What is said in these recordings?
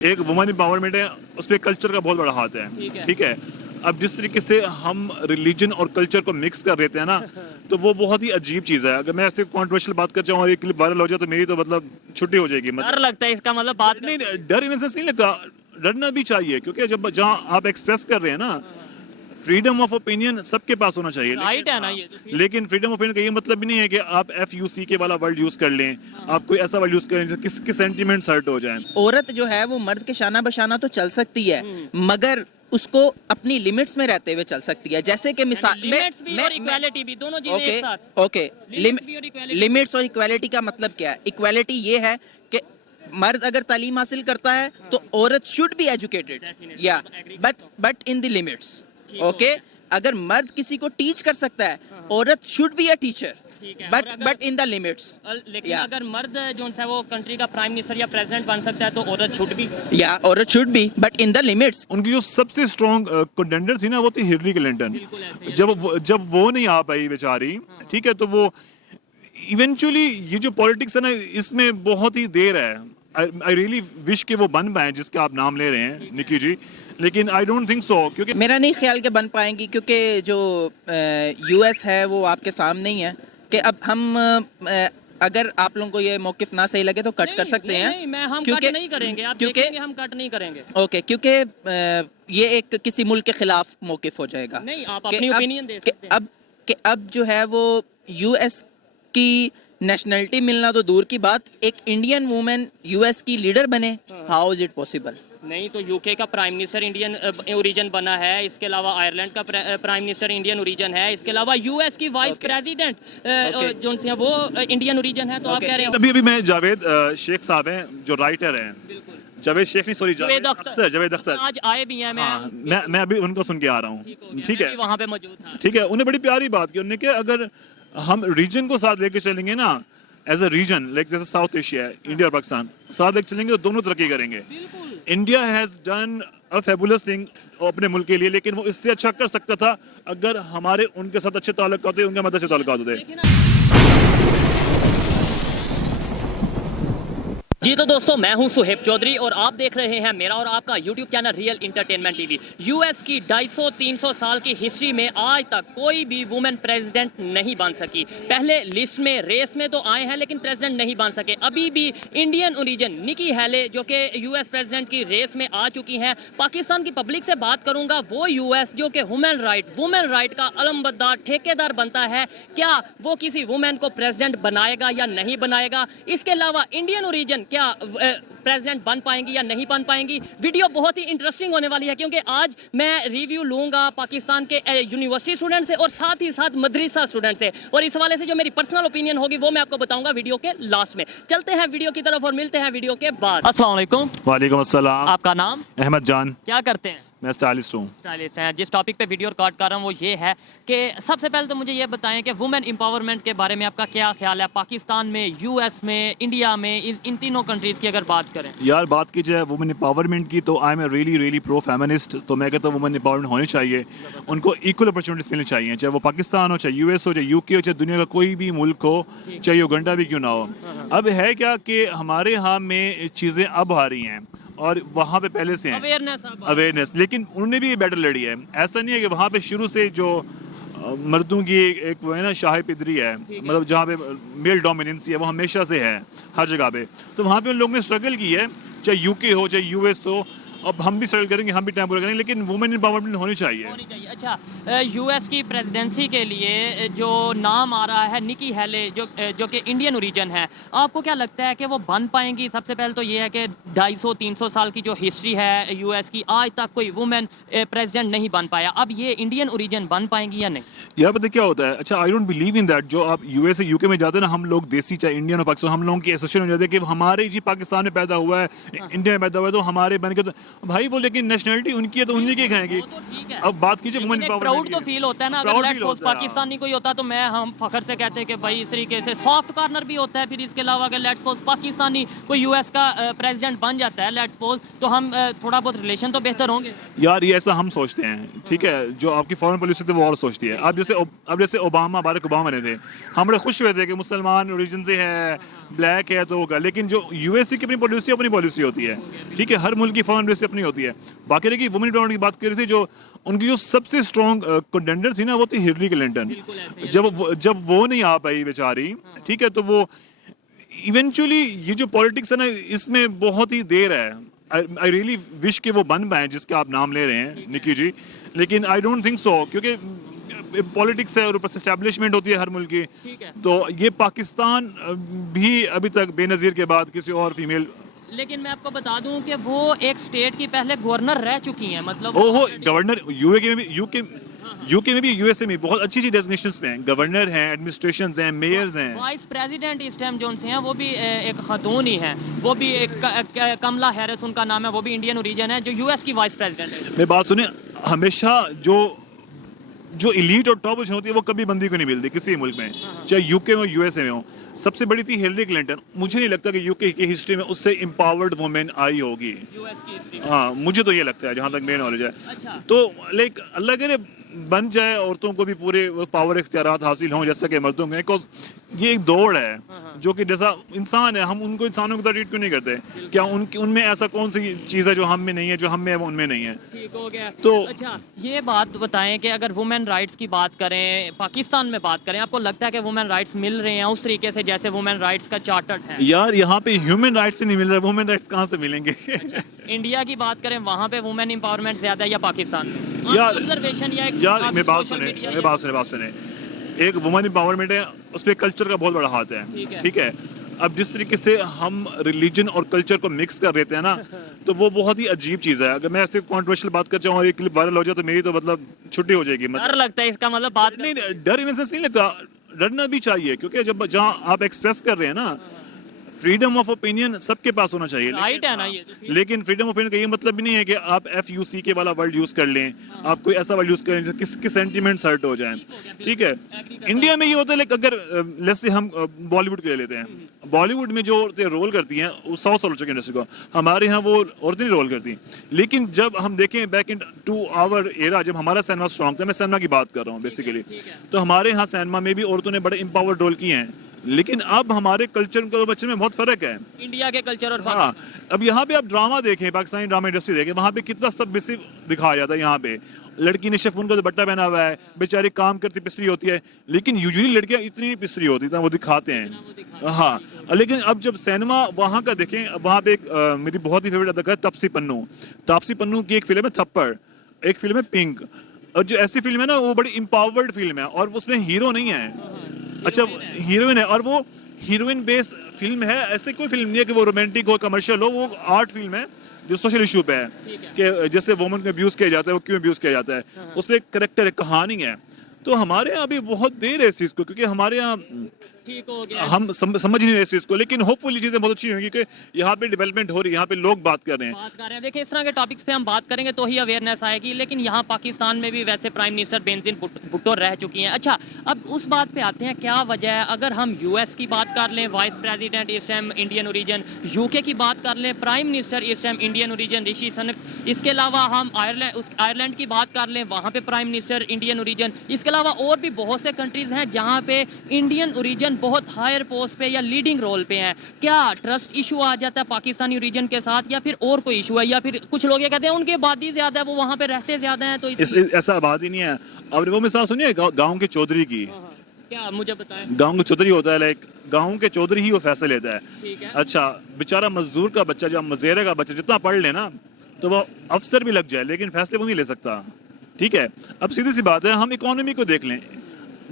एक women empowerment है, उसमें कल्चर का बहुत बड़ा हाथ है। ठीक है, अब जिस तरीके से हम रिलीजन और कल्चर को मिक्स कर देते हैं ना, तो वो बहुत ही अजीब चीज़ है। अगर मैं ऐसे कॉन्ट्रोवर्शियल बात कर चाहूँ और एक क्लिप वायरल हो जाए तो मेरी तो मतलब छुट्टी हो जाएगी। डर लगता है इसका मतलब बात नहीं, डर इन सेंस नहीं लगता, डरना भी चाहिए, क्योंकि जब जहाँ आप एक्सप्रेस कर रहे हैं ना, फ्रीडम ऑफ ओपिनियन सबके पास होना चाहिए। राइट है ना ये लेकिन फ्रीडम ऑफ ओपिनियन का ये मतलब भी नहीं है कि आप FUCK वाला वर्ड यूज कर लें, आप कोई ऐसा वर्ड यूज करें जिससे किसके सेंटिमेंट्स हर्ट हो जाएं। औरत जो है वो मर्द के शाना बशाना तो चल सकती है, मगर उसको अपनी लिमिट्स में रहते हुए चल सकती है। जैसे कि मिसाल लिमिट्स भी और इक्वालिटी भी दोनों चीजें एक साथ। ओके, लिमिट्स और इक्वालिटी का मतलब क्या है? इक्वालिटी ये है कि मर्द अगर तालीम हासिल करता है तो औरत शुड बी एजुकेटेड, या but in the limits. Okay, अगर मर्द किसी को टीच कर सकता है, औरत should be a teacher, but in the limits. लेकिन अगर मर्द जो है वो कंट्री का प्राइम मिनिस्टर या प्रेसिडेंट बन सकता है तो औरत शुड भी, या औरत should be, but in the limits. उनकी जो सबसे स्ट्रॉन्ग कंटेंडर थी ना, वो थी हिलरी क्लिंटन। जब वो नहीं आ पाई बेचारी, ठीक है, तो वो इवेंचुअली ये जो पॉलिटिक्स है ना, इसमें बहुत ही देर है। आई रियली विश कि वो बन पाए जिसके आप नाम ले रहे हैं निकी जी, लेकिन आई डोंट थिंक सो, क्योंकि मेरा नहीं ख्याल के बन पाएंगी, क्योंकि जो US है वो आपके सामने ही है कि अब हम अगर आप लोगों को ये मौकिफ ना सही लगे तो कट कर सकते हैं। नहीं, हम कट नहीं करेंगे, आप देखेंगे हम कट नहीं करेंगे। ओके, क्योंकि ये एक किसी मुल्क के खिलाफ मौकिफ हो जाएगा। नहीं, आप अपनी ओपिनियन दे सकते हैं। अब जो है वो US की नेशनलिटी मिलना तो दूर की बात, एक इंडियन वुमेन US की लीडर बने, हाउ इज इट पॉसिबल? नहीं, तो UK का प्राइम मिनिस्टर इंडियन ओरिजिन बना है, इसके अलावा आयरलैंड का प्राइम मिनिस्टर इंडियन ओरिजिन है, इसके अलावा US की वाइस प्रेसिडेंट जो है वो इंडियन ओरिजिन है। तो आप कह रहे हैं अभी मैं जावेद शेख साहब हैं जो राइटर हैं, जावेद शेख नहीं, सॉरी जावेद अख्तर आज आए भी हैं। मैं अभी उनको सुन के आ रहा हूँ। ठीक है, वहाँ पे मौजूद था। ठीक है, उन्हें बड़ी प्यारी बात की उन्होंने कि अगर हम रीजन को साथ लेके चलेंगे ना, एज अ रीजन, लाइक जैसे साउथ एशिया है, इंडिया और पाकिस्तान साथ लेके चलेंगे तो दोनों तरक्की करेंगे। India has done a fabulous thing अपने मुल्क के लिए, लेकिन वो इससे अच्छा कर सकता था अगर हमारे उनके साथ अच्छे ताल्लुक होते, उनके मदद अच्छे ताल्लुक होते। जी तो दोस्तों, मैं हूं सुहेब चौधरी और आप देख रहे हैं मेरा और आपका YouTube channel real entertainment TV। US की 250-300 साल की हिस्ट्री में आज तक कोई भी वुमेन प्रेसिडेंट नहीं बन सकी। पहले लिस्ट में रेस में तो आए हैं लेकिन प्रेसिडेंट नहीं बन सके। अभी भी इंडियन ओरिजिन निकी हैले जो कि US प्रेसिडेंट की रेस में आ चुकी हैं। पाकिस्तान की पब्लिक से बात करूंगा, वो US जो कि वुमेन राइट का अलमबद्दार ठेकेदार बनता है, क्या वो किसी वुमेन को प्रेसिडेंट बनाएगा या नहीं बनाएगा? इसके अलावा इंडियन ओरिजिन क्या प्रेसिडेंट बन पाएंगी या नहीं बन पाएंगी? वीडियो बहुत ही इंटरेस्टिंग होने वाली है, क्योंकि आज मैं रिव्यू लूंगा पाकिस्तान के यूनिवर्सिटी स्टूडेंट से और साथ ही साथ मदरसा स्टूडेंट से, और इस हवाले से जो मेरी पर्सनल ओपिनियन होगी वो मैं आपको बताऊंगा वीडियो के लास्ट में। चलते हैं वीडियो की तरफ और मिलते हैं वीडियो के बाद। अस्सलाम वालेकुम। वालेकुम अस्सलाम। आपका नाम? अहमद जान। क्या करते हैं? मैं स्टाइलिस्ट हूँ। स्टाइलिस्ट हैं। जिस टॉपिक पे वीडियो रिकॉर्ड कर रहा हूँ वो ये है कि सबसे पहले तो मुझे ये बताएं कि वुमेन एम्पावरमेंट के बारे में आपका क्या ख्याल है, पाकिस्तान में, US में, इंडिया में, इन तीनों कंट्रीज की अगर बात करें। यार बात की जाए वुमेन एम्पावरमेंट की तो I am really pro feminist. तो मैं कहता हूँ वुमेन एम्पावरमेंट होनी चाहिए, उनको इक्वल अपॉर्चुनिटीज मिलनी चाहिए, चाहे वो पाकिस्तान हो, चाहे US हो, चाहे UK हो, चाहे दुनिया का कोई भी मुल्क हो, चाहे युगांडा भी क्यों ना हो। अब है क्या कि हमारे यहाँ में चीज़ें अब आ रही हैं और वहाँ पे पहले से हैं अवेयरनेस, लेकिन उन्होंने भी ये बैटल लड़ी है। ऐसा नहीं है कि वहाँ पे शुरू से जो मर्दों की एक वो है ना शाही पिदरी है, मतलब जहाँ पे मेल डोमिनेंसी है वो हमेशा से है हर जगह पे। तो वहाँ पे उन लोगों ने स्ट्रगल की है, चाहे UK हो चाहे US हो। अब हम भी स्ट्रगल करेंगे, हम भी टाइम पूरा करेंगे, लेकिन वुमेन एम्पावरमेंट होनी चाहिए। अच्छा, US की प्रेसिडेंसी के लिए जो नाम आ रहा है निकी हैले जो कि इंडियन ओरिजिन है, आपको क्या लगता है कि वो बन पाएंगी? सबसे पहले तो ये है कि 250-300 साल की जो हिस्ट्री है US की, आज तक कोई वुमेन प्रेसिडेंट नहीं बन पाया। अब ये इंडियन ओरिजिन बन पाएंगी या नहीं? यार पता क्या होता है, अच्छा I don't believe in that. जो आप US से UK में जाते हैं ना, हम लोग देसी चाहे इंडियन और पाकिस्तान, हम लोगों की एसोसिएशन हो जाते हैं कि हमारे जी पाकिस्तान में पैदा हुआ है, इंडिया में पैदा हुआ है, तो हमारे बन के तो भाई वो, लेकिन नेशनलिटी उनकी है तो उन्हीं की खाएंगी। अब बात कीजिए वुमेन एम्पावरमेंट, प्राउड तो फील होता है ना, अगर लेट्स सपोज पाकिस्तानी कोई होता तो हम फखर से कहते हैं कि भाई इस तरीके से सॉफ्ट कॉर्नर भी होता है। फिर इसके अलावा अगर लेट्स सपोज पाकिस्तानी कोई US का प्रेसिडेंट बन जाता है लेट्स सपोज, तो हम थोड़ा बहुत रिलेशन तो बेहतर होंगे। यार ये ऐसा हम सोचते हैं, ठीक है, जो आपकी फॉरेन पॉलिसी थी वो और सोचती है। अब जैसे बारक ओबामा ने थे, हम बड़े खुश हुए थे कि मुसलमान ओरिजिन से है, ब्लैक है तो होगा, लेकिन जो यूएसए की अपनी पॉलिसी होती है, ठीक है, हर मुल्क की फॉरेन पॉलिसी अपनी होती है। बाकी रही वुमेन एम्पावरमेंट की बात कर रही थी, जो उनकी जो सबसे स्ट्रॉन्ग कंटेंडर थी ना वो थी हिलरी क्लिंटन। जब वो नहीं आ पाई बेचारी, ठीक है, तो वो इवेंचुअली ये जो पॉलिटिक्स है ना इसमें बहुत ही देर है। आई रियली विश कि वो बन पाए जिसके आप नाम ले रहे हैं निकी जी, लेकिन आई डोंट थिंक सो, क्योंकि पॉलिटिक्स है और ऊपर से एस्टैब्लिशमेंट होती है हर मुल्क की। तो ये पाकिस्तान भी अभी तक बेनज़ीर के बाद किसी और फीमेल। लेकिन मैं आपको बता दूं कि वो एक स्टेट की पहले गवर्नर रह चुकी हैं, मतलब ओहो, गवर्नर यूके में भी यूएसए में बहुत अच्छी अच्छी डेजिग्नेशंस पे हैं, गवर्नर हैं, एडमिनिस्ट्रेशंस हैं, मेयर्स हैं। वाइस प्रेसिडेंट इस टाइम जो हैं वो भी एक खातून ही हैं, वो भी एक कमला हैरिस उनका नाम है, वो भी इंडियन ओरिजिन है, जो यूएस की वाइस प्रेसिडेंट है। मेरी बात सुने, हमेशा जो एलीट और टॉप पोजीशन होती है वो कभी बंदी को नहीं मिलती किसी मुल्क में, चाहे यूके में हो यूएसए में हो। सबसे बड़ी थी हिलरी क्लिंटन। मुझे नहीं लगता कि यूके की हिस्ट्री में उससे एम्पावर्ड वुमेन आई होगी। यूएस की हिस्ट्री में। हाँ, मुझे तो ये लगता है जहाँ तक मेरी नॉलेज है। अच्छा। तो लाइक अल्लाह करे बन जाए, औरतों को भी पूरे पावर इख्तियारात हासिल हों जैसा कि मर्दों में, बिकॉज ये एक दौड़ है जो कि जैसा इंसान है, हम उनको इंसानों की तरह ट्रीट क्यों नहीं करते? क्या उनमें ऐसा कौन सी चीज़ है जो हम में नहीं है, जो हम में है वो उनमें नहीं है? ठीक हो गया। तो अच्छा, ये बात बताएं कि अगर वुमेन राइट्स की बात करें, पाकिस्तान में बात करें, आपको लगता है कि वुमेन राइट्स मिल रहे हैं उस तरीके से जैसे वुमेन राइट्स का चार्टर्ड है? यार यहाँ पे ह्यूमन राइट्स से नहीं मिल रहा, वुमेन राइट्स कहाँ से मिलेंगे? इंडिया की बात करें, वहाँ पे वुमेन एम्पावरमेंट ज्यादा है या पाकिस्तान में? यार ऑब्जर्वेशन या यार मेरी बात सुने, एक वुमेन एम्पावरमेंट है, उसमें कल्चर का बहुत बड़ा हाथ है, ठीक है। अब जिस तरीके से हम रिलीजन और कल्चर को मिक्स कर देते हैं ना, तो वो बहुत ही अजीब चीज़ है। अगर मैं ऐसे कॉन्ट्रोवर्शियल बात कर चाहूँ और एक क्लिप वायरल हो जाए तो मेरी तो मतलब छुट्टी हो जाएगी। डर लगता है इसका मतलब बात नहीं, डर इन सेंस नहीं लगता, डरना भी चाहिए, क्योंकि जब जहाँ आप एक्सप्रेस कर रहे हैं ना, फ्रीडम ऑफ ओपिनियन सबके पास होना चाहिए, राइट है ना ये तो। लेकिन फ्रीडम ऑफ ओपिनियन का ये मतलब भी नहीं है कि आप FUCK वाला वर्ड यूज कर लें, आप कोई ऐसा वर्ड यूज करें जिससे किसके सेंटीमेंट्स हर्ट हो जाएं, ठीक है। इंडिया में ये होता है, लाइक अगर लेट्स से हम बॉलीवुड को ले लेते हैं, बॉलीवुड में जो औरतें रोल करती हैं वो 100 साल हो चुके इंडस्ट्री को, हमारे यहाँ वो औरतें नहीं रोल करती। लेकिन जब हम देखें back into our era, जब हमारा सिनेमा स्ट्रॉन्ग था, मैं सिनेमा की बात कर रहा हूँ बेसिकली, तो हमारे यहाँ सिनेमा में भी औरतों ने बड़े एम्पावर्ड रोल किए हैं। लेकिन अब हमारे कल्चर के बच्चे में बहुत फर्क है, इंडिया के कल्चर और हाँ। अब यहाँ पे आप ड्रामा देखें, पाकिस्तानी ड्रामा इंडस्ट्री देखें, वहाँ पे कितना सबमिसिव दिखाया जाता है। यहाँ पे लड़की ने शिफॉन का दुपट्टा पहना हुआ है, बेचारी काम करती पिसरी होती है, लेकिन यूजुअली लड़कियाँ इतनी नहीं पिसरी होती था, वो दिखाते हैं, हाँ। लेकिन अब जब सिनेमा वहाँ का देखें, वहाँ पे एक मेरी बहुत ही फेवरेट अदाकार तापसी पन्नू की एक फिल्म है थप्पड़, एक फिल्म है पिंक, और जो ऐसी फिल्म है ना वो बड़ी एम्पावर्ड फिल्म है, और उसमें हीरो नहीं है, अच्छा हीरोइन है, और वो हीरोइन बेस फिल्म है। ऐसे कोई फिल्म नहीं है कि वो रोमांटिक हो, कमर्शियल हो, वो आर्ट फिल्म है जो सोशल इशू पे है कि जैसे वुमन को अब्यूज किया जाता है, वो क्यों अब्यूज किया जाता है, उसमें एक करेक्टर है, कहानी है। तो हमारे यहाँ भी बहुत देर है इस चीज़ को, क्योंकि हमारे यहाँ ठीक हो गया, हम समझ नहीं रहे इस चीज़ को, लेकिन होपफुली चीज़ें बहुत अच्छी होंगी क्योंकि यहाँ पे डेवलपमेंट हो रही है, यहाँ पे लोग बात कर रहे हैं। देखिए इस तरह के टॉपिक्स पे हम बात करेंगे तो ही अवेयरनेस आएगी। लेकिन यहाँ पाकिस्तान में भी वैसे प्राइम मिनिस्टर बेनजीर भुट्टो रह चुकी हैं। अच्छा, अब उस बात पे आते हैं, क्या वजह है? अगर हम यूएस की बात कर लें, वाइस प्रेसिडेंट इस टाइम इंडियन ओरिजिन, यूके की बात कर लें, प्राइम मिनिस्टर इस time Indian origin Rishi Sunak, इसके अलावा हम आयरलैंड की बात कर लें, वहाँ पे प्राइम मिनिस्टर इंडियन ओरिजिन, इसके अलावा और भी बहुत से कंट्रीज हैं जहाँ पे इंडियन ओरिजिन बहुत हायर पोस्ट पे या लीडिंग रोल पे हैं। क्या ट्रस्ट इशू आ जाता है पाकिस्तानी ओरिजिन के साथ, या फिर और कोई इशू है, या फिर कुछ लोग ये कहते हैं उनकी आबादी ज्यादा है, वो वहाँ पे रहते ज्यादा हैं, तो ऐसा आबादी नहीं है। अब वो मिसाल सुनिए गाँव के चौधरी की, क्या मुझे बताएं? गाँव का चौधरी होता है, लाइक गाँव के चौधरी ही वो फैसले लेता है, ठीक है। अच्छा, बेचारा मजदूर का बच्चा, जब मजेरे का बच्चा जितना पढ़ ले ना, तो वो अफसर भी लग जाए, लेकिन फैसले वो नहीं ले सकता, ठीक है। अब सीधी सी बात है, हम इकोनॉमी को देख लें,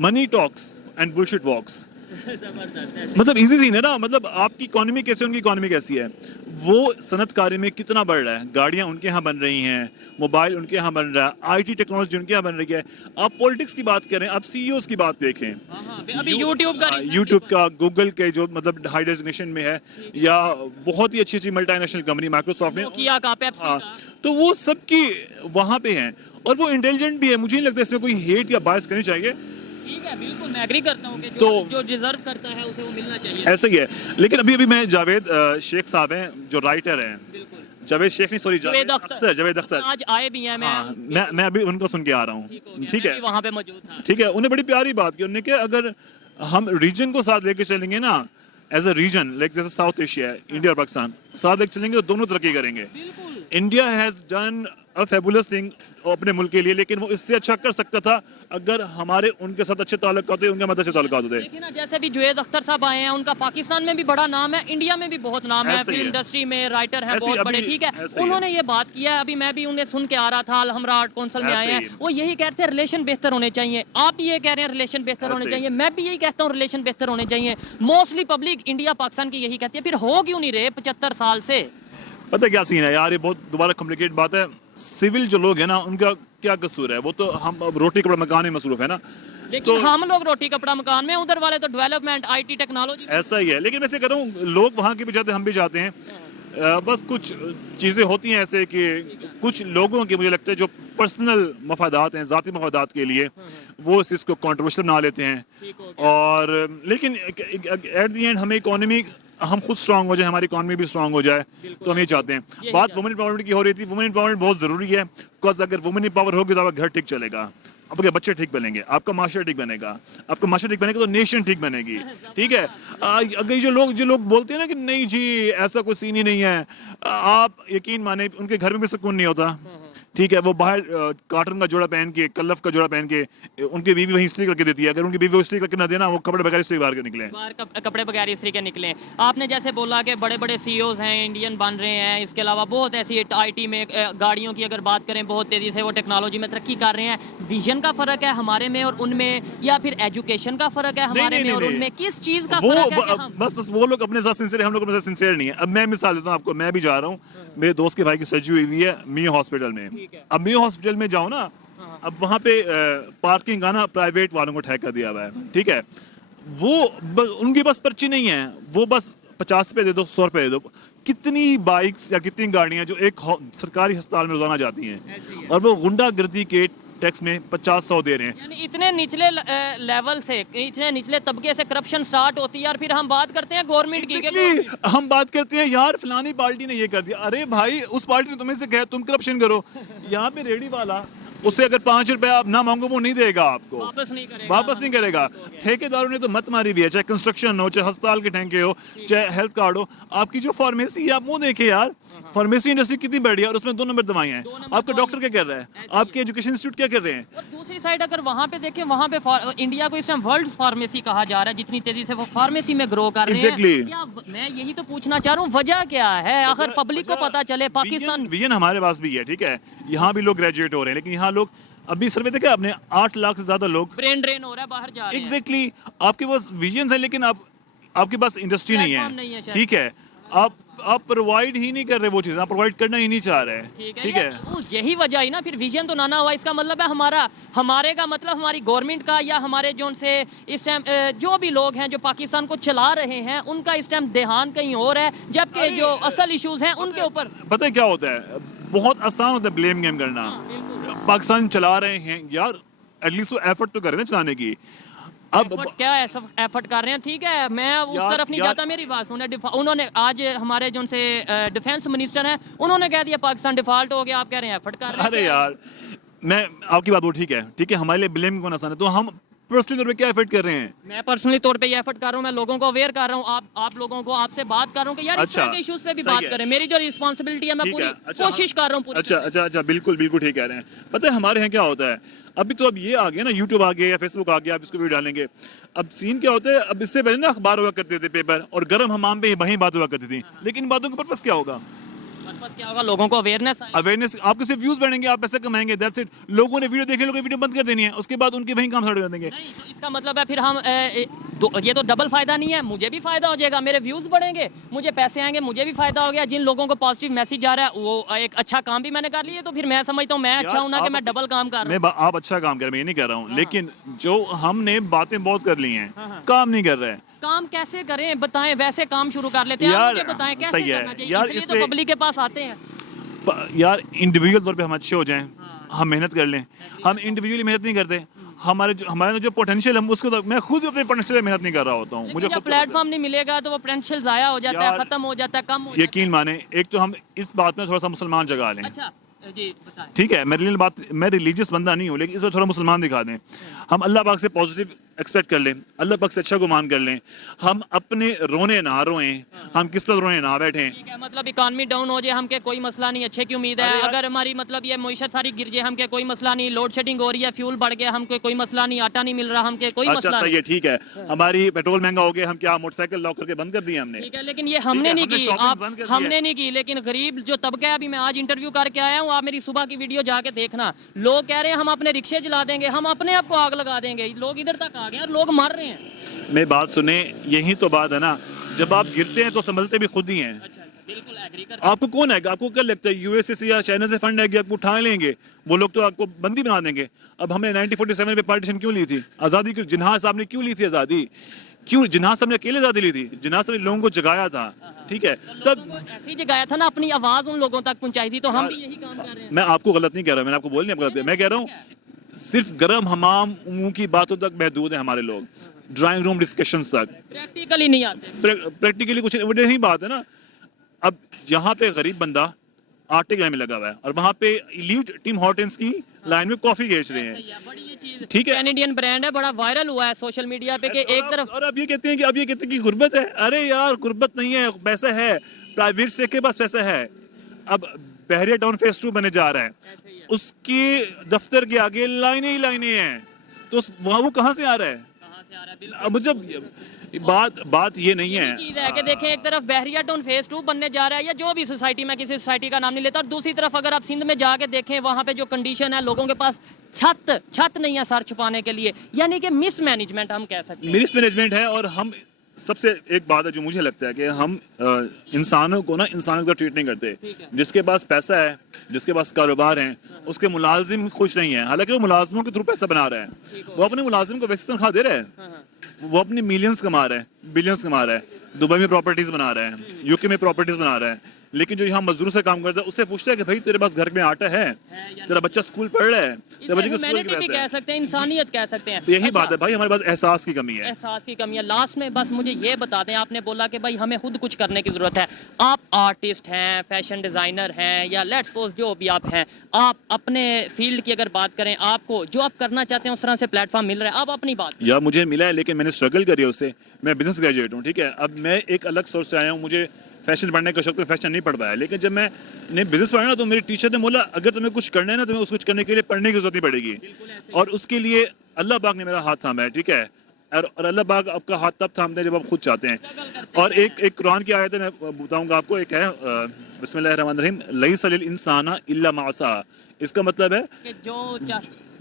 मनी टॉक्स एंड बुलशिट वॉक्स, मतलब इजी सीन है ना। मतलब आपकी इकोनॉमी कैसे, उनकी इकोनॉमी कैसी है, वो सनतकारी में कितना बढ़ रहा है, गाड़ियां उनके यहाँ बन रही हैं, मोबाइल उनके यहाँ बन रहा है, IT टेक्नोलॉजी उनके यहाँ बन रही है। आप पॉलिटिक्स की बात करें, आप CEOs की बात देखें, अभी यूट्यूब का, गूगल के जो मतलब हाई डेजिग्नेशन में है, या बहुत ही अच्छी मल्टीनेशनल कंपनी माइक्रोसॉफ्ट में, हाँ, तो वो सबकी वहाँ पे हैं, और वो इंटेलिजेंट भी है। मुझे नहीं लगता इसमें कोई हेट या बायस करनी चाहिए। ठीक है, बिल्कुल मैं एग्री करता हूं कि जो डिजर्व करता है उसे वो मिलना चाहिए, ऐसा ही है। लेकिन अभी मैं जावेद शेख साहब हैं जो राइटर हैं, जावेद शेख नहीं, सॉरी जावेद अख्तर आज आए भी हैं। मैं अभी उनको सुन के आ रहा हूँ, ठीक है, वहाँ पे मौजूद था, ठीक है। उन्हें बड़ी प्यारी बात की, उन्होंने कि अगर हम रीजन को साथ लेके चलेंगे ना, एज अ रीजन लाइक जैसे साउथ एशिया है, इंडिया और पाकिस्तान साथ लेके चलेंगे तो दोनों तरक्की करेंगे। India has done a fabulous thing अपने मुल्क के लिए, लेकिन वो इससे अच्छा कर सकता था अगर हमारे उनके साथ अच्छे ताल्लुक होते, उनके मदद से ताल्लुक होते। देखिए ना, जैसे भी जुवेद अख्तर साहब आए हैं, उनका पाकिस्तान में भी बड़ा नाम है, इंडिया में भी बहुत नाम है, ऐसे ही फिल्म है। इंडस्ट्री में राइटर है ऐसे ही बहुत बड़े, अभी ठीक है। ऐसे ही है। उन्होंने ये बात किया है, अभी मैं भी उन्हें सुन के आ रहा था, अलहमरा आर्ट काउंसिल में ऐसे आए ही हैं, है। वो यही कहते हैं रिलेशन बेहतर होने चाहिए। आप ये कह रहे हैं रिलेशन बेहतर होने ऐसे ही। चाहिए, मैं भी यही कहता हूँ रिलेशन बेहतर होने चाहिए। मोस्टली पब्लिक इंडिया पाकिस्तान की यही कहती है, फिर हो क्यों नहीं रहे 75 साल से? पता है क्या सीन है यार, ये बहुत दोबारा कॉम्प्लिकेट बात है। सिविल जो लोग हैं ना, उनका क्या कसूर है? वो तो हम अब रोटी कपड़ा मकान में मसरूफ है ना, लेकिन हम लोग रोटी कपड़ा मकान में, उधर वाले तो डेवलपमेंट आईटी टेक्नोलॉजी। ऐसा ही है। लेकिन वैसे कह रहा हूँ, लोग वहाँ के भी जाते हैं, हम भी जाते हैं। बस कुछ चीज़ें होती हैं ऐसे कि कुछ लोगों के, मुझे लगता है जो पर्सनल मफादात हैं, ज़ाती मफादात के लिए वो इस चीज़ को कंट्रोवर्शियल बना लेते हैं। और लेकिन एट दी एंड हमें इकोनॉमी, हम खुद स्ट्रांग हो जाए, हमारी इकोनॉमी भी स्ट्रांग हो जाए, तो हम ये चाहते हैं। बात वुमेन एम्पावरमेंट की हो रही थी, वुमेन एम्पावरमेंट बहुत ज़रूरी है, बिकॉज अगर वुमेन एम्पावर होगी तो आपका घर ठीक चलेगा, आपके बच्चे ठीक बनेंगे, आपका माशरा ठीक बनेगा, आपका माशरा ठीक बनेगा तो नेशन ठीक बनेगी, ठीक है। अगर जो लोग बोलते हैं ना कि नहीं जी ऐसा कोई सीन ही नहीं है, आप यकीन माने उनके घर में भी सुकून नहीं होता, ठीक है। वो बाहर कॉटन का जोड़ा पहन के, कल्लफ का जोड़ा पहन के, उनकी बीवी वहीं इस्त्री करके देती है। अगर उनकी बीवी वो इस्त्री करके ना देना, वो कपड़े बगैर इस्त्री बाहर के निकले, कपड़े बगैर इस्त्री के निकले। आपने जैसे बोला कि बड़े बड़े सीईओज हैं, इंडियन बन रहे हैं, इसके अलावा बहुत ऐसी आईटी में, गाड़ियों की अगर बात करें, बहुत तेजी से वो टेक्नोलॉजी में तरक्की कर रहे हैं। विजन का फर्क है हमारे में और उनमें, या फिर एजुकेशन का फर्क है हमारे में और उनमें? किस चीज का फर्क है कि हम... बस वो लोग अपने साथ सिंसियर है, हम लोग अपने साथ सिंसियर नहीं है। अब मैं मिसाल देता हूँ आपको, मैं भी जा रहा हूँ, मेरे दोस्त के भाई की सर्जरी हुई है मियो हॉस्पिटल में। अब मियो हॉस्पिटल में जाओ ना, अब वहाँ पे पार्किंग का ना प्राइवेट वालों को ठेका दिया हुआ है, ठीक है। वो उनकी बस पर्ची नहीं है, वो बस 50 रुपए दे दो, 100 रुपए दे दो। कितनी बाइक्स या कितनी गाड़ियां जो एक सरकारी अस्पताल में रोजाना जाती हैं, और वो गुंडागर्दी के टैक्स में 50-100 दे रहे हैं। यानी इतने निचले लेवल से, इतने निचले तबके से करप्शन स्टार्ट होती है, और फिर हम बात करते हैं गवर्नमेंट की। हम बात करते हैं यार फलानी पार्टी ने ये कर दिया। अरे भाई, उस पार्टी ने तुम्हें से कहा तुम करप्शन करो। यहाँ पे रेडी वाला, उससे अगर 5 रुपए आप ना मांगो, वो नहीं देगा आपको, वापस नहीं करेगा। ठेकेदारों ने तो मत मारी भी है, चाहे कंस्ट्रक्शन हो, चाहे अस्पताल के ठेके हो, चाहे हेल्थ कार्ड हो। आपकी जो फार्मेसी है, आप वो देखें यार, फार्मेसी इंडस्ट्री कितनी बढ़ी है, और उसमें 2 नंबर दवाएं हैं। आपका डॉक्टर क्या कर रहा है, आपके एजुकेशन इंस्टीट्यूट क्या कर रहे हैं? और दूसरी साइड अगर वहाँ पे देखें, वहाँ पे इंडिया को इस टाइम वर्ल्ड फार्मेसी कहा जा रहा है, जितनी तेजी से वो फार्मेसी में ग्रो कर रहे हैं। क्या, मैं यही तो पूछना चाह रहा हूँ, वजह क्या है? अगर पब्लिक को पता चले, पाकिस्तान विजन हमारे पास भी है, ठीक है, यहाँ भी लोग ग्रेजुएट हो रहे हैं, लेकिन यहाँ लोग अभी सर्वे देखा आपने, 8 लाख से ज्यादा लोग ब्रेन ड्रेन हो रहा है, बाहर जा रहे हैं। एग्जैक्टली। आपके पास विजन है, लेकिन आपके पास इंडस्ट्री नहीं है, ठीक है। आप प्रोवाइड ही नहीं कर रहे वो चीज़, आप प्रोवाइड करना ही नहीं चाह रहे, ठीक है। यही वजह ही ना, फिर विजन तो ना हुआ। इसका मतलब है हमारे का मतलब हमारी गवर्नमेंट का, या हमारे जो से इस टाइम जो भी लोग हैं जो पाकिस्तान को चला रहे हैं, उनका इस टाइम ध्यान कहीं और है, जबकि जो असल इश्यूज हैं उनके ऊपर। पता है क्या होता है, बहुत आसान होता है ब्लेम गेम करना। पाकिस्तान चला रहे हैं यार, एटलीस्ट वो एफर्ट तो करें ना चलाने की। अब क्या ऐसा एफर्ट कर रहे हैं, ठीक है, मैं उस तरफ नहीं जाता, मेरी बात सुने। उन्होंने आज हमारे जो से डिफेंस मिनिस्टर हैं, उन्होंने कह दिया पाकिस्तान डिफॉल्ट हो गया, आप कह रहे हैं एफर्ट कर रहे हैं। अरे यार, मैं आपकी बात वो ठीक है, हमारे लिए ब्लेम कौन आसान है, तो हम पर्सनली तौर पे क्या एफर्ट कर रहे हैं? मैं पर्सनली तौर पे ये एफर्ट कर रहा हूँ, मैं लोगों को अवेयर कर रहा हूँ, आप लोगों को, आपसे बात कर रहा हूँ कि यार इस तरह के इश्यूज पे भी बात करें। मेरी जो रिस्पांसिबिलिटी है, मैं पूरी कोशिश कर रहा हूँ। अच्छा, बिल्कुल ठीक कह रहे हैं। पता है हमारे यहाँ क्या होता है, अभी तो अब ये आ गया ना, यूट्यूब आ गया या फेसबुक आ गया, आप इसको वीडियो डालेंगे। अब सीन क्या होता है, अब इससे पहले ना अखबार हुआ करते थे, पेपर, और गर्म हमाम पे वही बात हुआ करती थी। लेकिन इन बातों का पर्पस क्या होगा? क्या होगा, लोगों को अवेयरनेस आपके सिर्फ व्यूज बढ़ेंगे, आप पैसे कमाएंगे, दैट्स इट। लोगों ने वीडियो देखे, लोगों ने वीडियो बंद कर देनी है, उसके बाद उनके वहीं काम स्टार्ट कर देंगे। नहीं, तो इसका मतलब है फिर हम ये तो डबल फायदा नहीं है, मुझे भी फायदा हो जाएगा, मेरे व्यूज बढ़ेंगे, मुझे पैसे आएंगे, मुझे भी फायदा हो गया। जिन लोगों को पॉजिटिव मैसेज जा रहा है, वो एक अच्छा काम भी मैंने कर लिया, तो फिर मैं समझता हूँ मैं अच्छा हूँ ना कि मैं डबल काम कर रहा हूँ। आप अच्छा काम कर रहे हैं, मैं ये नहीं कह रहा हूँ, लेकिन जो हमने बातें बहुत कर ली हैं, काम नहीं कर रहे हैं। काम कैसे करें, बताएं, वैसे काम शुरू कर लेते हैं, आप मुझे बताएं कैसे करना चाहिए, इसलिए तो पब्लिक के पास आते हैं। यार इंडिविजुअल तौर पे हम अच्छे हो जाएं, हम मेहनत कर लें। हम इंडिविजुअली मेहनत नहीं करते, हमारे जो पोटेंशियल है उसको, तो मैं खुद अपने पोटेंशियल मेहनत नहीं कर रहा होता हूँ। मुझे जब प्लेटफॉर्म नहीं मिलेगा तो वो पोटेंशियल जाया हो जाता है, खत्म हो जाता है, कम हो जाता है। यकीन माने, एक तो हम इस बात में थोड़ा सा मुसलमान जगा लें। अच्छा जी, बताएं। ठीक है, मैं रिलीजियस बंदा नहीं हूँ, लेकिन इस बार थोड़ा मुसलमान दिखा दें। हम अल्लाह पाक से पॉजिटिव एक्सपेक्ट कर लें, अल्लाह पाक से अच्छा गुमान कर लें, हम अपने रोने ना रोएं, हम किस पर रोने ना बैठें। ठीक है, मतलब इकॉनमी डाउन हो जाए हम के कोई मसला नहीं, अच्छे की उम्मीद है। अगर हमारी मतलब ये मईशत सारी गिर जाए हम के कोई मसला नहीं, लोड शेडिंग हो रही है, फ्यूल बढ़ गया हमके कोई मसला नहीं, आटा नहीं मिल रहा हमके कोई अच्छा मसला सही नहीं। है, ठीक है, हमारी पेट्रोल महंगा हो गया, हम क्या मोटरसाइकिल लॉक करके बंद कर दिए हमने? ठीक है, लेकिन ये हमने नहीं हमने की, shopping आप बंद कर दी है। हमने नहीं की, लेकिन गरीब जो तबका है, अभी मैं आज इंटरव्यू करके आया हूँ, आप मेरी सुबह की वीडियो जाके देखना, लोग कह रहे हैं हम अपने रिक्शे जला देंगे, हम अपने आप को आग लगा देंगे, लोग इधर तक आ गए और लोग मर रहे हैं। मेरी बात सुने, यही तो बात है ना, जब आप गिरते हैं तो संभलते भी खुद ही हैं। अच्छा, बिल्कुल एग्री कर। आपको कौन है, आपको क्या लगता है यूएसए से या चाइना से फंड आएगी आपको उठा लेंगे, वो लोग तो आपको बंदी बना देंगे। अब हमने 1947 में पार्टीशन क्यों ली थी, आज़ादी क्यों, जिन्ना साहब ने क्यों ली थी आज़ादी, क्यों जिन्ना साहब ने अकेले आज़ादी ली थी? जिन्ना साहब ने लोगों को जगाया था, ठीक है, तब ऐसे ही जगाया था ना, अपनी आवाज उन लोगों तक पहुंचाई थी, तो हम भी यही काम कर रहे हैं। मैं आपको गलत नहीं कह रहा, मैंने आपको बोल नहीं गलत, मैं कह रहा हूँ सिर्फ गर्म हमाम मुंह की बातों तक महदूद है हमारे लोग, ड्राइंग रूम डिस्कशंस तक, प्रैक्टिकली नहीं आते। प्रैक्टिकली कुछ वो यही बात है ना। अब यहाँ पे गरीब बंदा आटे की लाइन में लगा हुआ है और वहाँ पे इलीट टिम हॉर्टन्स की लाइन में कॉफी बेच रहे हैं, बड़ी ये चीज ठीक है। कैनेडियन ब्रांड है, बड़ा वायरल हुआ है सोशल मीडिया पे कि एक तरफ और अब ये कहते हैं कि गुर्बत है। अरे यार गुर्बत नहीं है, पैसा है, प्राइवेट से के पास पैसा है। अब बहरिया टाउन फेज 2 बने जा रहा है, उसके दफ्तर के आगे लाइनें ही लाइनें हैं, तो वहाँ वो कहाँ से आ रहा है? कहाँ से आ रहा है? बिल्कुल अब जब बात ये नहीं है, चीज है कि देखें, एक तरफ बहरिया टाउन फेज 2 बनने जा रहा है, या जो भी सोसाइटी में, किसी सोसाइटी का नाम नहीं लेता, और दूसरी तरफ अगर आप सिंध में जाके देखें, वहाँ पे जो कंडीशन है, लोगों के पास छत नहीं है सर छुपाने के लिए, यानी कि मिसमैनेजमेंट हम कह सकते हैं। मिसमैनेजमेंट है। और हम सबसे एक बात है जो मुझे लगता है कि हम इंसानों को ना इंसानों की तरह ट्रीट नहीं करते। जिसके पास पैसा है, जिसके पास कारोबार है, उसके मुलाजिम खुश नहीं है, हालांकि वो मुलाजिमों के थ्रू पैसा बना रहा है, वो अपने मुलाजिम को वैसे तनख्वाह दे रहा है, वो अपनी मिलियंस कमा रहा है, बिलियंस कमा रहा है, दुबई में प्रॉपर्टीज बना रहा है, यूके में प्रॉपर्टीज बना रहा है, लेकिन जो यहाँ मजदूर से काम करता है उससे पूछता है कि भाई तेरे पास घर में आटा है, तेरा बच्चा स्कूल पढ़ रहा है, तेरे बच्चे को स्कूल ह्यूमैनिटी भी की कह सकते हैं, इंसानियत कह सकते हैं। तो यही बात है भाई, हमारे पास एहसास की कमी है। एहसास की कमी है। लास्ट में बस मुझे ये बता दें, आपने बोला कि भाई हमें खुद कुछ करने की ज़रूरत है, आप आर्टिस्ट हैं, फैशन डिज़ाइनर हैं, या लेट्स सपोज जो भी आप हैं, आप अपने फील्ड की अगर बात करें, आपको जो आप करना चाहते हैं उस तरह से प्लेटफॉर्म मिल रहा है, आप अपनी बात या मुझे मिला है, लेकिन मैंने स्ट्रगल करी है उससे। मैं बिजनेस ग्रेजुएट हूँ, ठीक है, अब मैं एक अलग सोर्स से आया हूँ, मुझे फैशन पढ़ने का शौक, तो फैशन नहीं पढ़ पाया, लेकिन जब मैंने बिजनेस पढ़ा ना, तो मेरे टीचर ने बोला अगर तुम्हें कुछ करना है ना, तुम्हें उस कुछ करने के लिए पढ़ने की जरूरत नहीं पड़ेगी, और उसके लिए अल्लाह पाक ने मेरा हाथ थामा है, ठीक है, और अल्लाह पाक आपका हाथ तब थामते हैं जब आप खुद चाहते हैं। और एक कुरान की आयत है, मैं बताऊंगा आपको, एक है बिस्मिल्लाहिर्रहमानिर्रहीम, लैसा लिल इंसाना इल्ला मा सा, इसका मतलब है कि जो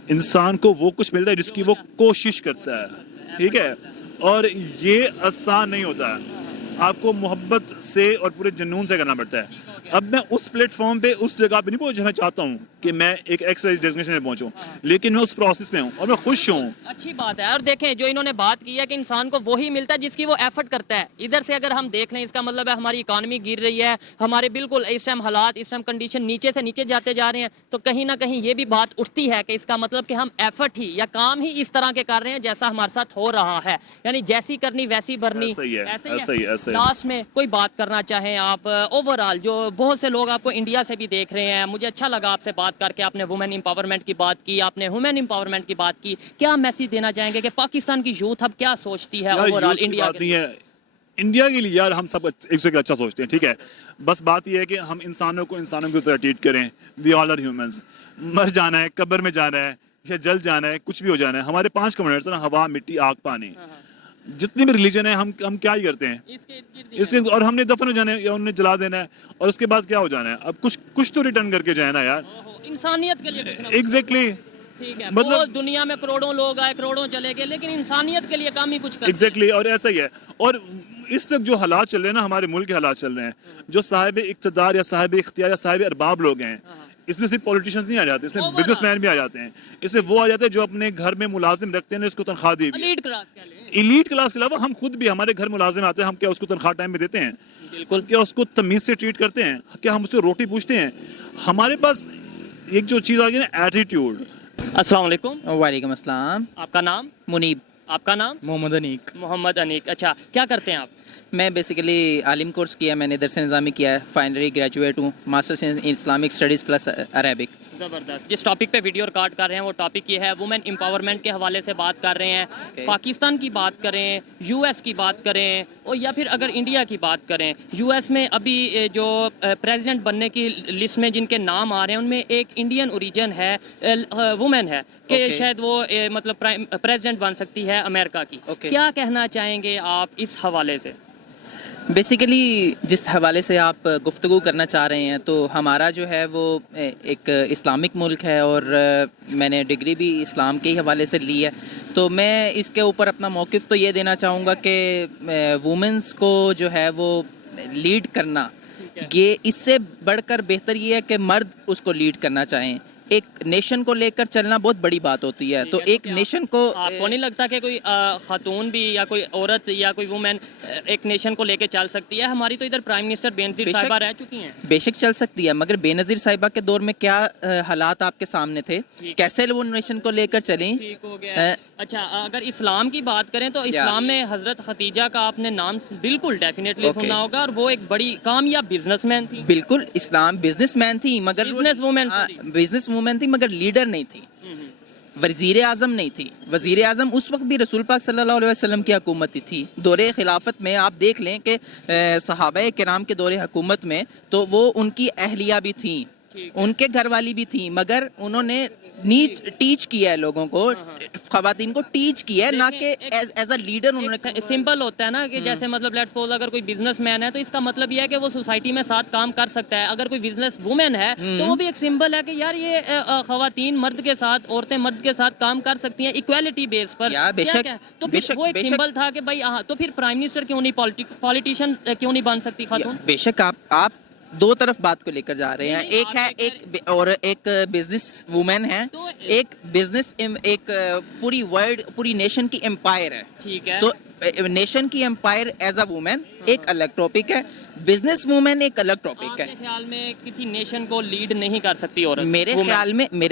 इंसान को वो कुछ मिलता है जिसकी वो कोशिश करता है, ठीक है, और ये आसान नहीं होता है, आपको मोहब्बत से और पूरे जुनून से करना पड़ता है। अब मैं उस प्लेटफॉर्म पे, उस जगह पे नहीं पहुंच, मैं चाहता हूँ कि मैं एक एक्सवाइज डेस्टिनेशन में पहुंचूं, लेकिन मैं उस प्रोसेस में हूँ और मैं खुश हूँ। अच्छी बात है। और देखें, जो इन्होंने बात की है कि इंसान को वही मिलता है जिसकी वो एफर्ट करता है। इधर से अगर हम देख लें, इसका मतलब है हमारी इकॉनमी गिर रही है, हमारे बिल्कुल इस टाइम हालात, इस टाइम कंडीशन नीचे से नीचे जाते जा रहे हैं, तो कहीं ना कहीं ये भी बात उठती है कि इसका मतलब कि हम एफर्ट ही या काम ही इस तरह के कर रहे हैं जैसा हमारे साथ हो रहा है, यानी जैसी करनी वैसी भरनी। ऐसा ही है, ऐसे ऐसा ही है, ऐसा ही है। लास्ट में कोई बात करना चाहें आप, ओवरऑल जो बहुत से लोग आपको इंडिया से भी देख रहे हैं, मुझे अच्छा लगा आपसे बात करके, आपने वुमेन एम्पावरमेंट की बात की, आपने वुमेन एम्पावरमेंट की बात की, क्या मैसेज देना चाहेंगे कि पाकिस्तान की यूथ अब क्या सोचती है ओवरऑल इंडिया के लिए? इंडिया के लिए यार हम सब एक से अच्छा सोचते हैं, ठीक है, बस बात यह है कि हम इंसानों को इंसानों की तरह ट्रीट करें। वी ऑल आर ह्यूमंस, मर जाना है, कब्र में जाना है, या जल जाना है, कुछ भी हो जाना है, हमारे 5 कमांड्स हैं ना, हवा, मिट्टी, आग, पानी, जितनी भी रिलीजन है हम क्या ही करते हैं इसके, और हमने दफन हो जाना है या उन्हें जला देना है, और उसके बाद क्या हो जाना है? अब कुछ तो रिटर्न करके जाए ना यार, इंसानियत के लिए कुछ ना कुछ। एग्जैक्टली, ठीक है, मतलब बहुत दुनिया में करोड़ों लोग आए, करोड़ों चले गए, लेकिन इंसानियत के लिए काम ही कुछ करते हैं। एग्जैक्टली, और ऐसा ही है। और इस वक्त जो हालात चल रहे हैं ना, हमारे मुल्क के हालात चल रहे हैं, जो साहिब इख्तियार या साहिब इख्तियार या साहिब अरबाब लोग हैं, इसमें सिर्फ पॉलिटिशियंस नहीं आ जाते, इसमें बिजनेसमैन भी आ जाते हैं, इसमें वो आ जाते हैं जो अपने घर में मुलाजिम रखते हैं, इसको तनख्वाह दी हुई है। एलीट क्लास कह लें। एलीट क्लास के अलावा हम खुद भी, हमारे घर मुलाजिम आते हैं, हम क्या उसको तनख्वाह टाइम में देते हैं? बिल्कुल। क्या उसको तमीज से ट्रीट करते हैं? क्या हम उससे रोटी पूछते हैं? हमारे पास एक जो चीज़ आ गई ना, एटीट्यूड। अस्सलाम वालेकुम। वालेकुम अस्सलाम। आपका नाम? मुनीब। आपका नाम? मोहम्मद अनीक। मोहम्मद अनीक। अच्छा, क्या करते हैं आप? मैं बेसिकली आलिम कोर्स किया, मैंने दरस निज़ामी किया है, फाइनली ग्रेजुएट हूँ, masters in Islamic studies plus Arabic. ज़बरदस्त। जिस टॉपिक पे वीडियो रिकॉर्ड कर रहे हैं वो टॉपिक ये है वुमेन एम्पावरमेंट के हवाले से बात कर रहे हैं। पाकिस्तान की बात करें, यूएस की बात करें, और या फिर अगर इंडिया की बात करें, यूएस में अभी जो प्रेसिडेंट बनने की लिस्ट में जिनके नाम आ रहे हैं उनमें एक इंडियन ओरिजिन है, वुमेन है कि शायद वो मतलब प्रेसिडेंट बन सकती है अमेरिका की। क्या कहना चाहेंगे आप इस हवाले से? बेसिकली जिस हवाले से आप गुफ्तगू करना चाह रहे हैं, तो हमारा जो है वो एक इस्लामिक मुल्क है और मैंने डिग्री भी इस्लाम के ही हवाले से ली है। तो मैं इसके ऊपर अपना मौक़िफ़ तो ये देना चाहूँगा कि वुमेंस को जो है वो लीड करना, ये इससे बढ़कर बेहतर ये है कि मर्द उसको लीड करना चाहें। एक नेशन को लेकर चलना बहुत बड़ी बात होती है। तो एक नेशन को, आपको नहीं लगता कि कोई खातून भी या कोई औरत या कोई वुमेन एक नेशन को लेकर चल सकती है? हमारी तो इधर प्राइम मिनिस्टर बेनज़ीर साहिबा रह चुकी हैं। बेशक चल सकती है, मगर बेनज़ीर साहिबा के दौर में क्या हालात आपके सामने थे, कैसे वो नेशन को लेकर चली? ठीक हो गया। अच्छा, अगर इस्लाम की बात करें तो इस्लाम में हजरत खदीजा का आपने नाम बिल्कुल डेफिनेटली सुना होगा, और वो एक बड़ी कामयाब बिजनेसमैन थी। बिल्कुल, इस्लाम बिजनेसमैन थी, मगर बिजनेस वुमेन बिजनेस वुमेन थी, मगर लीडर नहीं थी, वज़ीर आज़म नहीं थी। वज़ीर आज़म उस वक्त भी रसूल पाक सल्लल्लाहु अलैहि वसल्लम की हुकूमत ही थी। दौरे खिलाफत में आप देख लें कि सहाबा किराम के दौरे हुकूमत में तो वो उनकी अहलिया भी थी, उनके घर वाली भी थी, मगर उन्होंने टीच किया है लोगों को, खवातीन को टीच किया है, ना कि एज अ लीडर उन्होंने। सिंपल होता है ना कि जैसे मतलब लेट्स सपोज अगर कोई बिजनेसमैन है तो इसका मतलब ये है कि वो सोसाइटी में साथ काम कर सकता है। अगर कोई बिजनेस वुमेन है तो वो भी एक सिंबल है कि यार ये खवातीन मर्द के साथ, औरतें मर्द के साथ काम कर सकती हैं इक्वालिटी बेस पर। बेशक, तो फिर वो एक सिंबल था कि भाई तो फिर प्राइम मिनिस्टर क्यों नहीं, पॉलिटिशियन क्यों नहीं बन सकती खातून? बेशक आप दो तरफ बात को लेकर जा रहे हैं। एक है एक और एक बिजनेस वुमेन है, एक बिजनेस, एक पूरी वर्ल्ड, पूरी नेशन की एम्पायर है। ठीक है। तो नेशन की एम्पायर एज अ वुमेन एक अलग टॉपिक है, बिजनेस वुमेन एक अलग टॉपिक है। आपके ख्याल में किसी नेशन को लीड नहीं कर सकती औरत? मेरे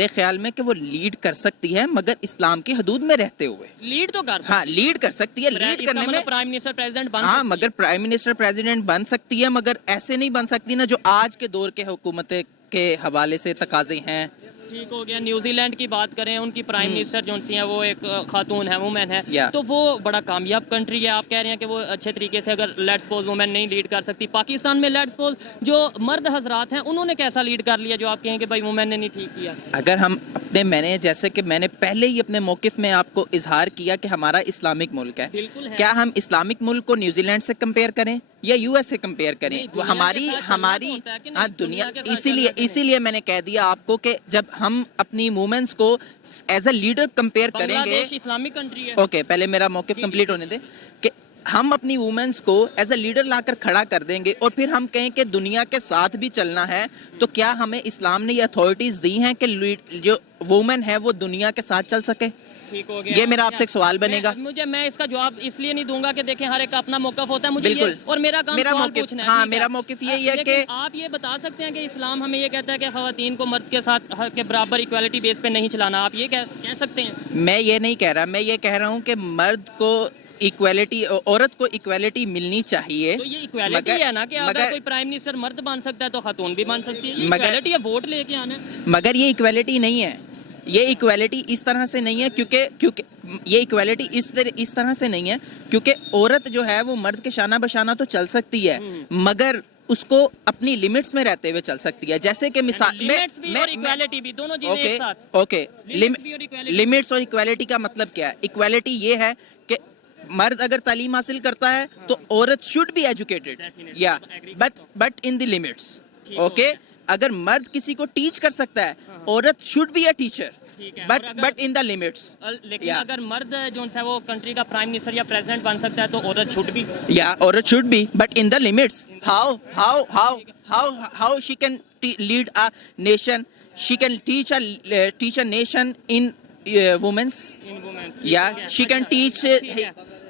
ख्याल में कि वो लीड कर सकती है, मगर इस्लाम की हदूद में रहते हुए। लीड तो कर, हाँ लीड कर सकती है, लीड करने में प्राइम मिनिस्टर प्रेसिडेंट बन, हाँ मगर प्राइम मिनिस्टर प्रेसिडेंट बन सकती है, मगर ऐसे नहीं बन सकती ना जो आज के दौर के हुकूमत के हवाले से तकाजे हैं। ठीक हो गया। न्यूजीलैंड की बात करें, उनकी प्राइम मिनिस्टर जो सी है वो एक खातून है, वुमेन है, तो वो बड़ा कामयाब कंट्री है। आप कह रहे हैं कि वो अच्छे तरीके से अगर लेट्स सपोज वुमेन नहीं लीड कर सकती। पाकिस्तान में लेट्स सपोज जो मर्द हजरात हैं उन्होंने कैसा लीड कर लिया जो आप कहें कि भाई वुमेन ने नहीं ठीक किया? अगर हम मैंने जैसे कि मैंने पहले ही अपने मौक़िफ़ में आपको इजहार किया कि हमारा इस्लामिक मुल्क है, क्या हम इस्लामिक मुल्क को न्यूजीलैंड से कंपेयर करें या यूएस से कंपेयर करें? वो हमारी हाँ दुनिया, इसीलिए मैंने कह दिया आपको कि जब हम अपनी वुमेन्स को एज अ लीडर कंपेयर करेंगे, इस्लामिक कंट्री है। ओके, पहले मेरा मौक़िफ़ कंप्लीट होने दे कि हम अपनी वुमेन्स को एज अ लीडर लाकर खड़ा कर देंगे और फिर हम कहें कि दुनिया के साथ भी चलना है, तो क्या हमें इस्लाम ने ये अथॉरिटीज़ दी हैं कि जो वुमेन है वो दुनिया के साथ चल सके? ठीक हो गया। ये मेरा आपसे एक सवाल बनेगा। मैं इसका जवाब इसलिए नहीं दूंगा कि देखें हर एक का अपना मौक़िफ़ होता है, मुझे ये, और मेरा काम सवाल पूछना है। हाँ, मेरा मौक़िफ़ यही है कि आप ये बता सकते हैं कि इस्लाम हमें ये कहता है कि ख़वातीन को मर्द के साथ के बराबर इक्वालिटी बेस पे नहीं चलाना, आप ये कह सकते हैं? मैं ये नहीं कह रहा, मैं ये कह रहा हूँ कि मर्द को इक्वालिटी, औरत को इक्वालिटी मिलनी चाहिए। तो ये इक्वालिटी है ना कि अगर कोई प्राइम मिनिस्टर मर्द बन सकता है तो खातून भी बन सकती है। ये इक्वालिटी है, वोट लेके आना। मगर ये इक्वालिटी नहीं है, ये इक्वालिटी इस तरह से नहीं है, क्योंकि ये इक्वालिटी इस तरह से नहीं है क्योंकि औरत जो है वो मर्द के शाना बशाना तो चल सकती है, मगर उसको अपनी लिमिट्स में रहते हुए चल सकती है। जैसे कि मिसाल इक्वालिटी भी दोनों चीजें एक साथ। ओके, लिमिट्स और इक्वालिटी का मतलब क्या है? इक्वालिटी ये है कि मर्द अगर तालीम हासिल करता है तो औरत शुड बी एजुकेटेड, या but in the limits. Okay, अगर मर्द किसी को टीच कर सकता है, औरत should be a teacher, but in the limits. लेकिन अगर मर्द जो है वो कंट्री का प्राइम मिनिस्टर या प्रेसिडेंट बन सकता है तो औरत शुड भी, या औरत should be, but in the limits. How she can lead a nation, she can teach a nation in women's, या शी कैन टीच।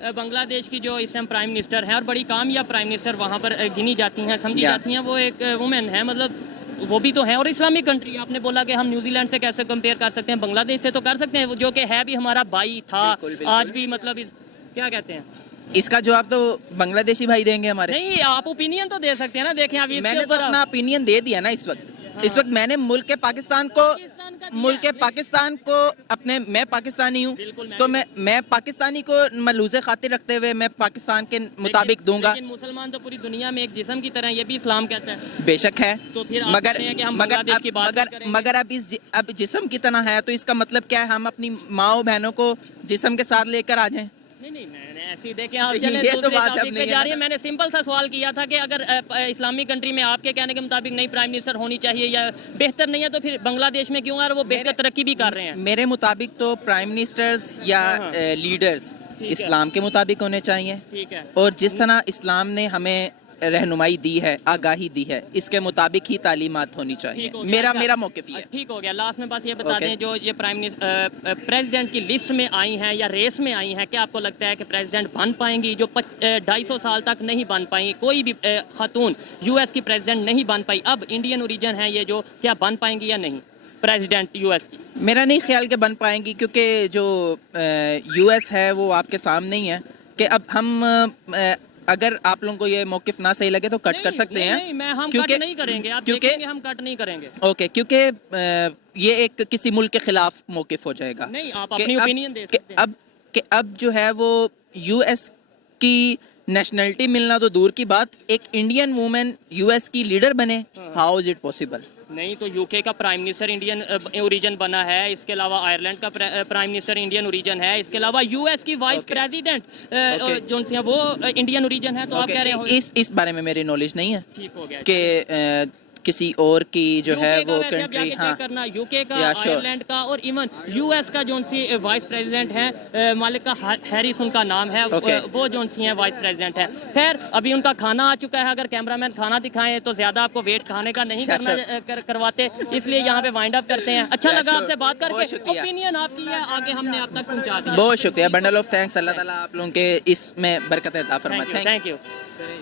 बांग्लादेश की जो इस टाइम प्राइम मिनिस्टर हैं और बड़ी कामयाब प्राइम मिनिस्टर वहाँ पर गिनी जाती हैं, समझी जाती हैं, वो एक वुमेन है, मतलब वो भी तो है। और इस्लामिक कंट्री, आपने बोला कि हम न्यूजीलैंड से कैसे कंपेयर कर सकते हैं, बांग्लादेश से तो कर सकते हैं, जो कि है भी हमारा भाई था। बिल्कुल। आज भी मतलब क्या कहते हैं, इसका जवाब तो बांग्लादेशी भाई देंगे हमारे। नहीं, आप ओपिनियन तो दे सकते हैं ना। देखें अभी मैंने तो अपना ओपिनियन दे दिया ना इस वक्त। इस वक्त मैंने मुल्क के पाकिस्तान को अपने, मैं पाकिस्तानी हूँ तो मैं पाकिस्तानी को मलूज़े खातिर रखते हुए मैं पाकिस्तान के मुताबिक दूंगा। लेकिन मुसलमान तो पूरी दुनिया में एक जिस्म की तरह, ये भी इस्लाम कहता है। बेशक है, तो फिर आप कह रहे हैं कि हम बांग्लादेश की बात करेंगे। मगर अब जिस्म की तरह है तो इसका मतलब क्या है, हम अपनी माओ बहनों को जिस्म के साथ लेकर आ जाएं। नहीं, मैंने ऐसे ही देखे आप चले ये तो दूसरे बात टॉपिक अब पे नहीं जा है रही है। मैंने सिंपल सा सवाल किया था कि अगर इस्लामिक कंट्री में आपके कहने के मुताबिक नई प्राइम मिनिस्टर होनी चाहिए या बेहतर नहीं है तो फिर बांग्लादेश में क्यों, और वो बेहतर तरक्की भी कर रहे हैं। मेरे मुताबिक तो प्राइम मिनिस्टर्स या लीडर्स है। इस्लाम के मुताबिक होने चाहिए, ठीक है। और जिस तरह इस्लाम ने हमें रहनुमाई दी है, आगाही दी है, इसके मुताबिक ही तालीमात होनी चाहिए। ठीक हो गया। मेरा मौक़िफ़ ये है। ठीक हो गया। लास्ट में बस ये बता Okay. दें, जो ये प्राइम मिनिस्टर प्रेसिडेंट की लिस्ट में आई हैं या रेस में आई हैं, क्या आपको लगता है कि प्रेसिडेंट बन पाएंगी? जो 250 साल तक नहीं बन पाई, कोई भी खातून यूएस की प्रेसिडेंट नहीं बन पाई, अब इंडियन ओरिजिन है ये, जो क्या बन पाएंगी या नहीं प्रेसिडेंट यूएस की? मेरा नहीं ख्याल कि बन पाएंगी, क्योंकि जो यूएस है वो आपके सामने ही है कि अब हम अगर आप लोगों को ये मौक़िफ़ ना सही लगे तो कट कर सकते हैं। नहीं, हम कट नहीं करेंगे, आप देखेंगे हम कट नहीं करेंगे। ओके, क्योंकि ये एक किसी मुल्क के खिलाफ मौक़िफ़ हो जाएगा। नहीं, आप कि अपनी अब- ओपिनियन दे कि सकते हैं। अब जो है वो यूएस की नेशनलिटी मिलना तो दूर की बात, एक इंडियन वुमेन यूएस की लीडर बने, हाउ इज इट पॉसिबल? नहीं, तो यूके का प्राइम मिनिस्टर इंडियन ओरिजिन बना है, इसके अलावा आयरलैंड का प्राइम मिनिस्टर इंडियन ओरिजिन है, इसके अलावा यूएस की वाइस प्रेसिडेंट जो सी हैं वो इंडियन ओरिजिन है। तो आप कह रहे हो इस बारे में मेरी नॉलेज नहीं है ठीक हो गया कि किसी और की जो है वो कंट्री, हाँ, करना यूके का, आयरलैंड का और इवन यूएस का जो सी वाइस प्रेसिडेंट है मालिका हैरिस उनका नाम है, वो जो सी हैं वाइस प्रेसिडेंट है। खैर, अभी उनका खाना आ चुका है, अगर कैमरामैन खाना दिखाएं तो ज्यादा आपको वेट खाने का नहीं करवाते, इसलिए यहाँ पे वाइंड अप करते हैं। अच्छा लगा आपसे बात करके, ओपिनियन आपकी है, आगे हमने आप तक पहुँचा दिया। बहुत शुक्रिया, बंडल ऑफ थैंक्स। अल्लाह ताला आप लोगों के इसमें बरकत अता फरमाए। Thank you.